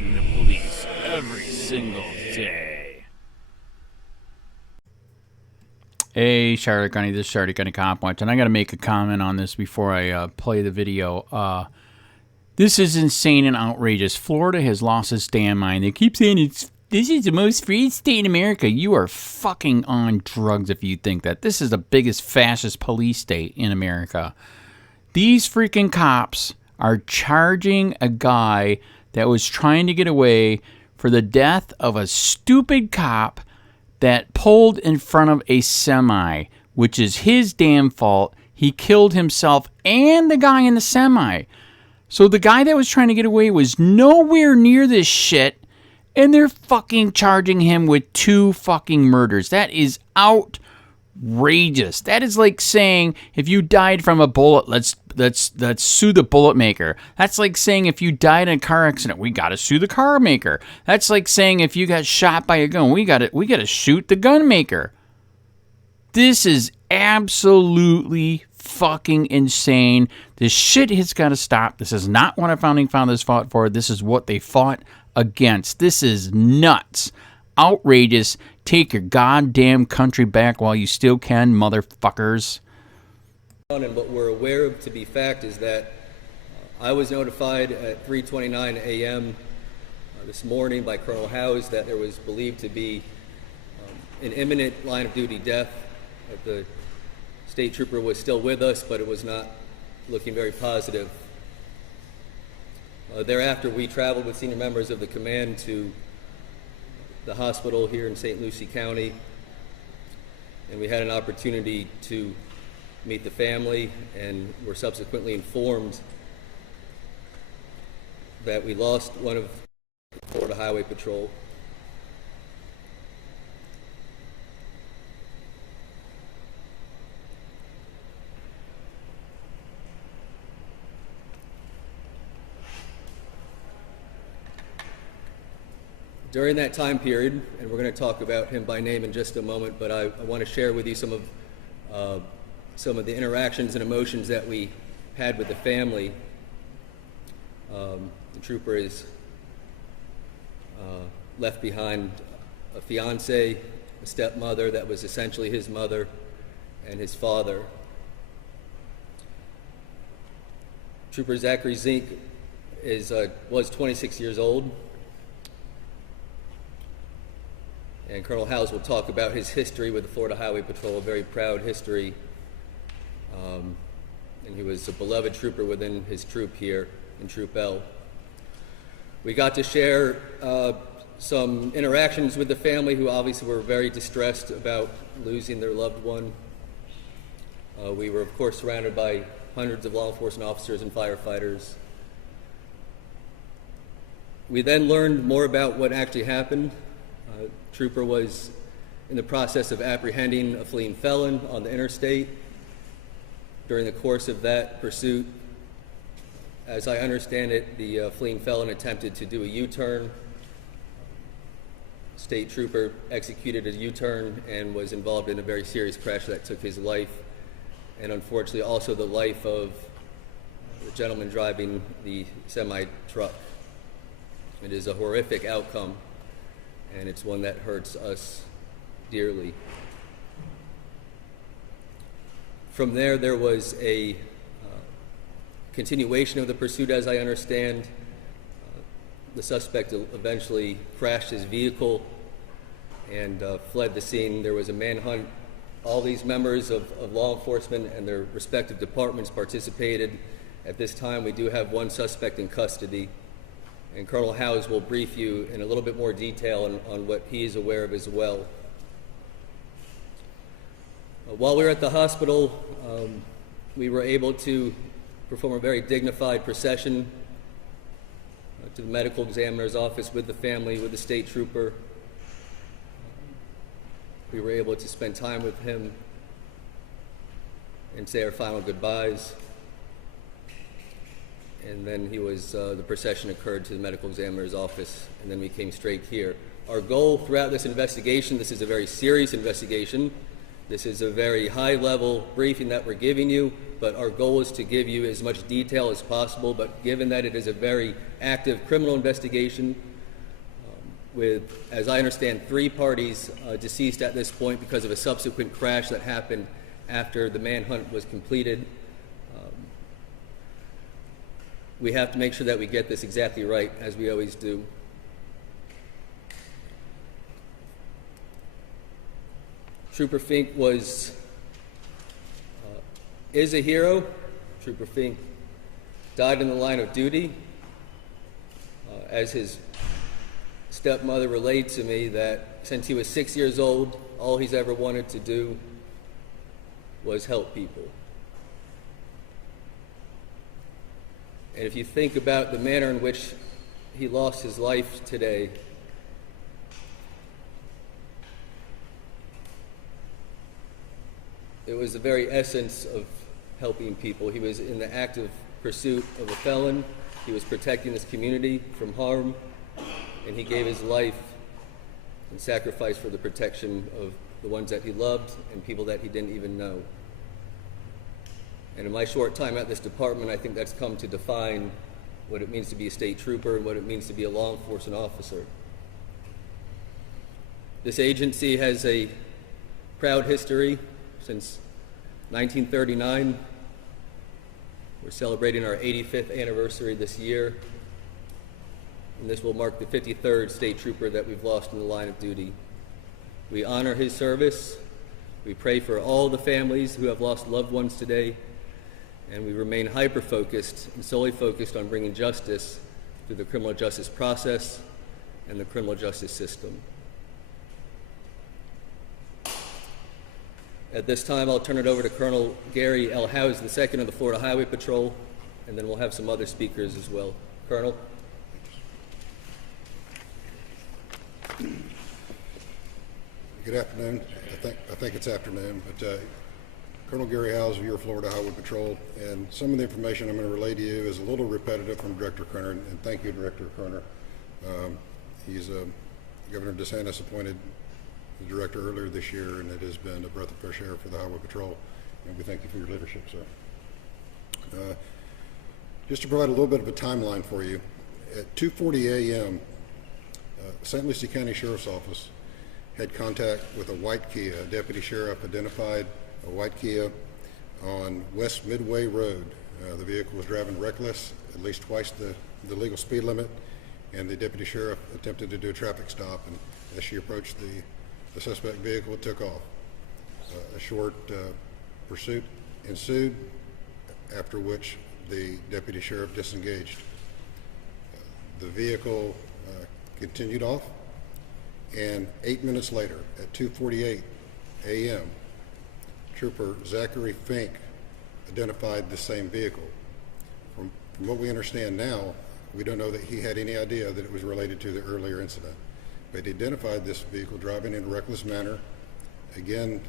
harassing the police every single day. Hey, Charlotte Gunny, this is Charlotte Gunny Cop Watch, and I got to make a comment on this before I play the video. This is insane and outrageous. Florida has lost its damn mind. They keep saying this is the most free state in America. You are fucking on drugs if you think that. This is the biggest fascist police state in America. These freaking cops are charging a guy that was trying to get away for the death of a stupid cop that pulled in front of a semi, which is his damn fault. He killed himself and the guy in the semi. So the guy that was trying to get away was nowhere near this shit, and they're fucking charging him with 2 fucking murders. That is outrageous. That is like saying if you died from a bullet, let's sue the bullet maker. That's like saying if you died in a car accident, we gotta sue the car maker. That's like saying if you got shot by a gun, we gotta shoot the gun maker. This is absolutely fucking insane. This shit has got to stop. This is not what our founding fathers fought for. This is what they fought against. This is nuts. Outrageous. Take your goddamn country back while you still can, motherfuckers. And what we're aware of to be fact is that I was notified at 3:29 a.m. This morning by Colonel Howes that there was believed to be an imminent line of duty death. That the state trooper was still with us, but it was not looking very positive. Thereafter, we traveled with senior members of the command to the hospital here in St. Lucie County, and we had an opportunity to meet the family, and were subsequently informed that we lost one of the Florida Highway Patrol. During that time period, and we're going to talk about him by name in just a moment, but I want to share with you some of the interactions and emotions that we had with the family. The trooper is left behind a fiance, a stepmother that was essentially his mother, and his father. Trooper Zachary Zink was 26 years old. And Colonel Howes will talk about his history with the Florida Highway Patrol, a very proud history. And he was a beloved trooper within his troop here in Troop L. We got to share some interactions with the family, who obviously were very distressed about losing their loved one. We were, of course, surrounded by hundreds of law enforcement officers and firefighters. We then learned more about what actually happened. Trooper was in the process of apprehending a fleeing felon on the interstate. During the course of that pursuit, as I understand it, the fleeing felon attempted to do a U-turn. State trooper executed a U-turn and was involved in a very serious crash that took his life, and unfortunately also the life of the gentleman driving the semi-truck. It is a horrific outcome, and it's one that hurts us dearly. From there was a continuation of the pursuit, as I understand. The suspect eventually crashed his vehicle and fled the scene. There was a manhunt. All these members of law enforcement and their respective departments participated. At this time, we do have one suspect in custody, and Colonel Howes will brief you in a little bit more detail on what he is aware of as well. While we were at the hospital, we were able to perform a very dignified procession to the medical examiner's office with the family, with the state trooper. We were able to spend time with him and say our final goodbyes. And then the procession occurred to the medical examiner's office, and then we came straight here. Our goal throughout this investigation, this is a very serious investigation. This is a very high-level briefing that we're giving you, but our goal is to give you as much detail as possible. But given that it is a very active criminal investigation, with, as I understand, 3 parties deceased at this point because of a subsequent crash that happened after the manhunt was completed. We have to make sure that we get this exactly right, as we always do. Trooper Fink is a hero. Trooper Fink died in the line of duty. As his stepmother relayed to me, that since he was 6 years old, all he's ever wanted to do was help people. And if you think about the manner in which he lost his life today, it was the very essence of helping people. He was in the active pursuit of a felon. He was protecting his community from harm, and he gave his life and sacrifice for the protection of the ones that he loved and people that he didn't even know. And in my short time at this department, I think that's come to define what it means to be a state trooper and what it means to be a law enforcement officer. This agency has a proud history since 1939. We're celebrating our 85th anniversary this year, and this will mark the 53rd state trooper that we've lost in the line of duty. We honor his service. We pray for all the families who have lost loved ones today, and we remain hyper-focused and solely focused on bringing justice through the criminal justice process and the criminal justice system. At this time, I'll turn it over to Colonel Gary L. Howes, II of the Florida Highway Patrol, and then we'll have some other speakers as well. Colonel? Good afternoon. I think it's afternoon, but Colonel Gary Howes of your Florida Highway Patrol, and some of the information I'm going to relay to you is a little repetitive from Director Kerner, and thank you, Director Kerner. Governor DeSantis appointed the director earlier this year, and it has been a breath of fresh air for the Highway Patrol, and we thank you for your leadership, sir. Just to provide a little bit of a timeline for you, at 2:40 a.m., St. Lucie County Sheriff's Office had contact with a white Kia. A deputy sheriff identified a white Kia on West Midway Road. The vehicle was driving reckless, at least twice the legal speed limit, and the deputy sheriff attempted to do a traffic stop, and as she approached the suspect vehicle, it took off. A short pursuit ensued, after which the deputy sheriff disengaged. The vehicle continued off, and 8 minutes later, at 2:48 a.m., Trooper Zachary Fink identified the same vehicle. From what we understand now, we don't know that he had any idea that it was related to the earlier incident. But he identified this vehicle driving in a reckless manner, again,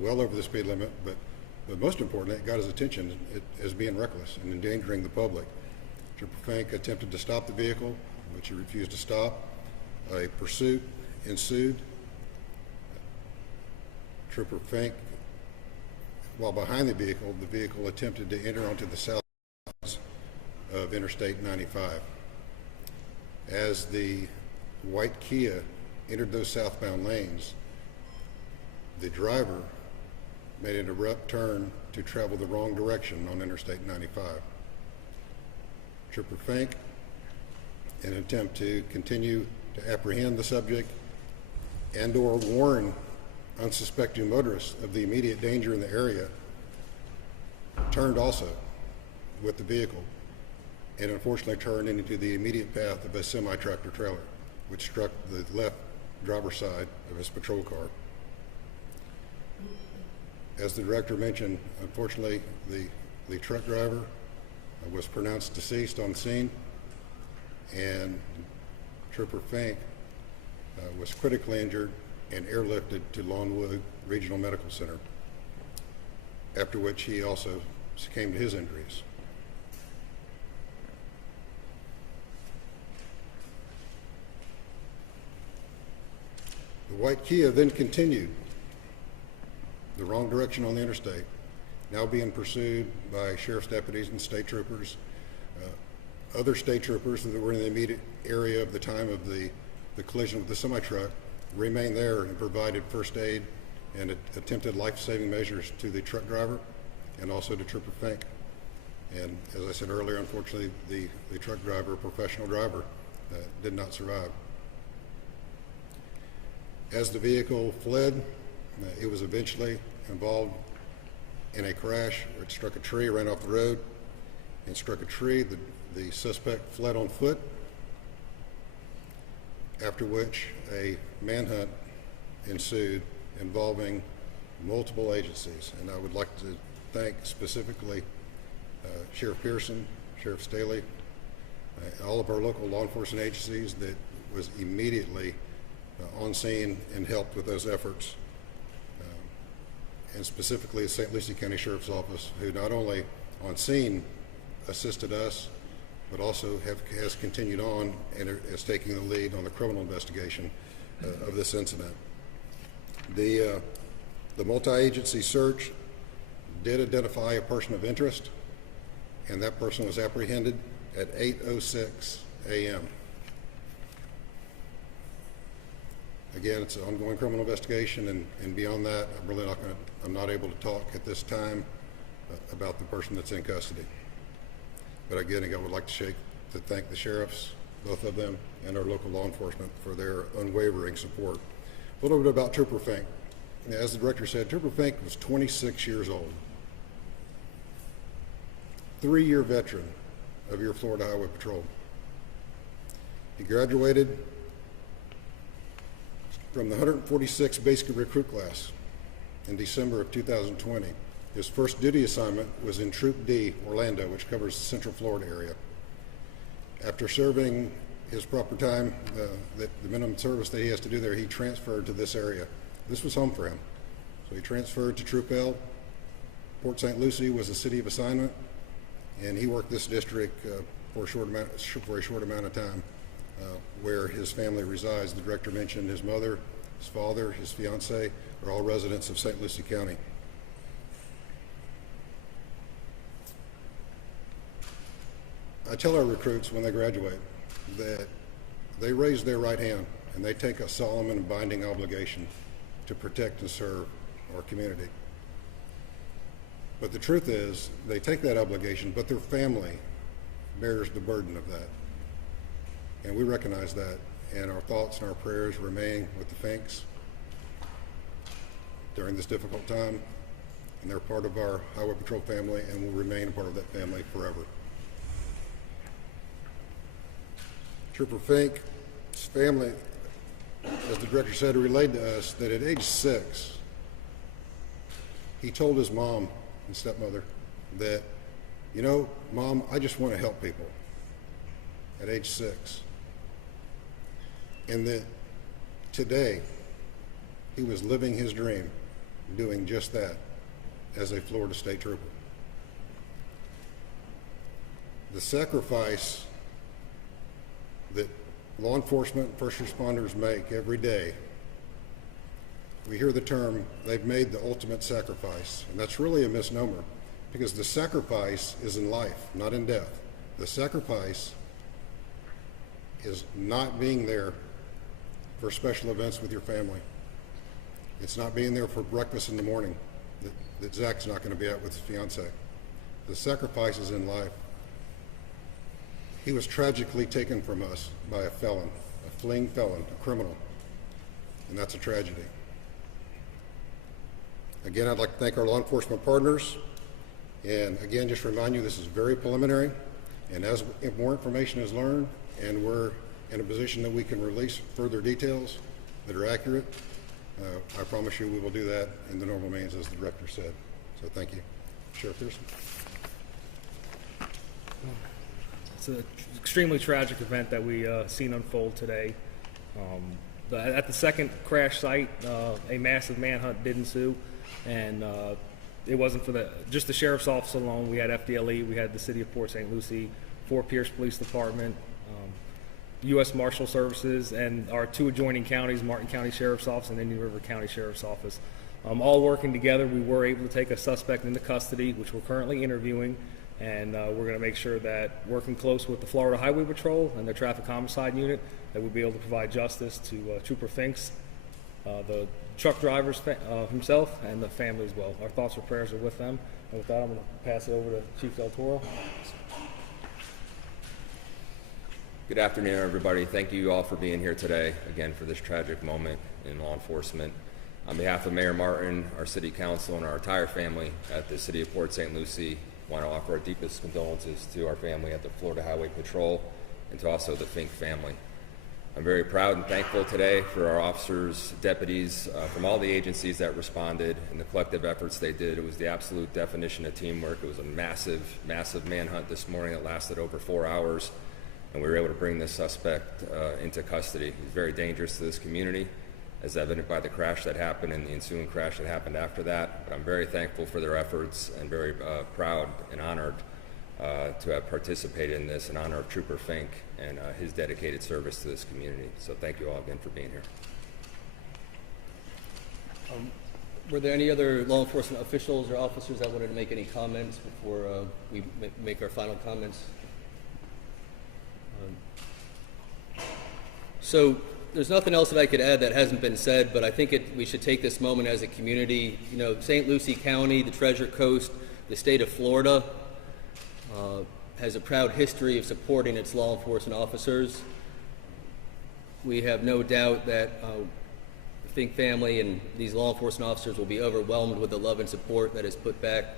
well over the speed limit, but most importantly, it got his attention as being reckless and endangering the public. Trooper Fink attempted to stop the vehicle, which he refused to stop. A pursuit ensued. Trooper Fink, while behind the vehicle attempted to enter onto the south of Interstate 95. As the white Kia entered those southbound lanes, the driver made an abrupt turn to travel the wrong direction on Interstate 95. Trooper Fink, in an attempt to continue to apprehend the subject and/or warn unsuspecting motorists of the immediate danger in the area, turned also with the vehicle and unfortunately turned into the immediate path of a semi-tractor trailer, which struck the left driver's side of his patrol car. As the director mentioned, unfortunately, the truck driver was pronounced deceased on scene, and Trooper Fink was critically injured and airlifted to Longwood Regional Medical Center, after which he also succumbed to his injuries. The white Kia then continued the wrong direction on the interstate, now being pursued by sheriff's deputies and state troopers. Other state troopers that were in the immediate area of the time of the the collision with the semi-truck, remained there and provided first aid and attempted life-saving measures to the truck driver and also to Trooper Fink. And as I said earlier, unfortunately, the truck driver, a professional driver, did not survive. As the vehicle fled, it was eventually involved in a crash where it struck a tree, ran off the road, and struck a tree. The suspect fled on foot, after which a manhunt ensued involving multiple agencies. And I would like to thank specifically Sheriff Pearson, Sheriff Staley, all of our local law enforcement agencies that was immediately on scene and helped with those efforts. And specifically the St. Lucie County Sheriff's Office, who not only on scene assisted us, but also has continued on and is taking the lead on the criminal investigation of this incident. The multi-agency search did identify a person of interest, and that person was apprehended at 8:06 a.m. Again, it's an ongoing criminal investigation, and beyond that, I'm not able to talk at this time about the person that's in custody. But again, I would like to thank the sheriffs, both of them, and our local law enforcement for their unwavering support. A little bit about Trooper Fink. As the director said, Trooper Fink was 26 years old. 3-year veteran of your Florida Highway Patrol. He graduated from the 146 basic recruit class in December of 2020. His first duty assignment was in Troop D, Orlando, which covers the Central Florida area. After serving his proper time, the minimum service that he has to do there, he transferred to this area. This was home for him. So he transferred to Troop L. Port St. Lucie was the city of assignment, and he worked this district for a short amount of time, where his family resides. The director mentioned his mother, his father, his fiance are all residents of St. Lucie County. I tell our recruits when they graduate that they raise their right hand and they take a solemn and binding obligation to protect and serve our community. But the truth is, they take that obligation, but their family bears the burden of that. And we recognize that, and our thoughts and our prayers remain with the Finks during this difficult time, and they're part of our Highway Patrol family and will remain a part of that family forever. Trooper Fink's family, as the director said, relayed to us that at age 6, he told his mom and stepmother that, you know, Mom, I just want to help people, at age 6. And that today, he was living his dream, doing just that as a Florida State Trooper. The sacrifice that law enforcement and first responders make every day, we hear the term, they've made the ultimate sacrifice, and that's really a misnomer, because the sacrifice is in life, not in death. The sacrifice is not being there for special events with your family. It's not being there for breakfast in the morning that Zach's not going to be out with his fiance. The sacrifice is in life. He was tragically taken from us by a felon, a fleeing felon, a criminal, and that's a tragedy. Again, I'd like to thank our law enforcement partners, and again, just remind you this is very preliminary, and as more information is learned and we're in a position that we can release further details that are accurate, I promise you we will do that in the normal means, as the director said. So thank you. Sheriff Pearson. It's an extremely tragic event that we seen unfold today. At the second crash site, a massive manhunt did ensue, and it wasn't for just the sheriff's office alone. We had FDLE, we had the city of Port St. Lucie, Fort Pierce Police Department, U.S. Marshal Services, and our 2 adjoining counties, Martin County Sheriff's Office and Indian River County Sheriff's Office. All working together, we were able to take a suspect into custody, which we're currently interviewing, And we're going to make sure that, working close with the Florida Highway Patrol and their traffic homicide unit, that we'll be able to provide justice to Trooper Finks, the truck driver himself, and the family as well. Our thoughts and prayers are with them. And with that, I'm going to pass it over to Chief Del Toro. Good afternoon, everybody. Thank you all for being here today, again, for this tragic moment in law enforcement. On behalf of Mayor Martin, our City Council, and our entire family at the City of Port St. Lucie, I want to offer our deepest condolences to our family at the Florida Highway Patrol and to also the Fink family. I'm very proud and thankful today for our officers, deputies from all the agencies that responded and the collective efforts they did. It was the absolute definition of teamwork. It was a massive, massive manhunt this morning that lasted over 4 hours, and we were able to bring this suspect into custody. He was very dangerous to this community, as evident by the crash that happened and the ensuing crash that happened after that. But I'm very thankful for their efforts and very proud and honored to have participated in this in honor of Trooper Fink and his dedicated service to this community. So thank you all again for being here. Were there any other law enforcement officials or officers that wanted to make any comments before we make our final comments? So there's nothing else that I could add that hasn't been said, but I think we should take this moment as a community. You know, St. Lucie County, the Treasure Coast, the state of Florida has a proud history of supporting its law enforcement officers. We have no doubt that the Fink family and these law enforcement officers will be overwhelmed with the love and support that is put back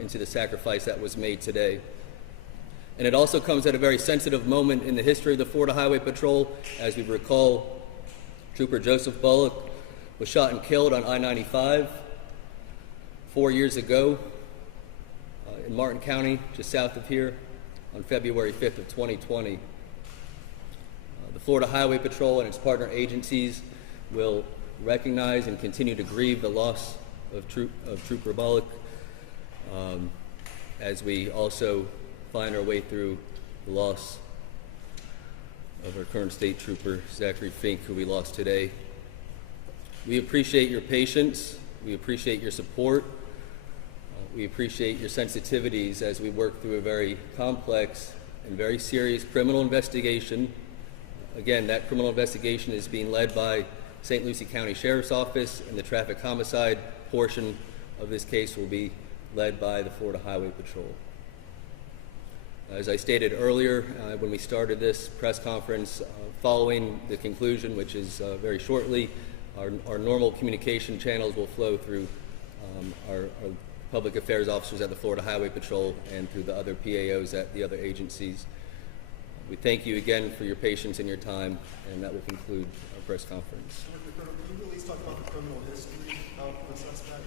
into the sacrifice that was made today. And it also comes at a very sensitive moment in the history of the Florida Highway Patrol. As we recall, Trooper Joseph Bullock was shot and killed on I-95 4 years ago in Martin County, just south of here, on February 5th of 2020. The Florida Highway Patrol and its partner agencies will recognize and continue to grieve the loss of Trooper Bullock as we also find our way through the loss of our current state trooper, Zachary Fink, who we lost today. We appreciate your patience. We appreciate your support. We appreciate your sensitivities as we work through a very complex and very serious criminal investigation. Again, that criminal investigation is being led by St. Lucie County Sheriff's Office, and the traffic homicide portion of this case will be led by the Florida Highway Patrol. As I stated earlier, when we started this press conference, following the conclusion, which is very shortly, our normal communication channels will flow through our public affairs officers at the Florida Highway Patrol and through the other PAOs at the other agencies. We thank you again for your patience and your time, and that will conclude our press conference. Can you at least talk about the criminal history of the suspect?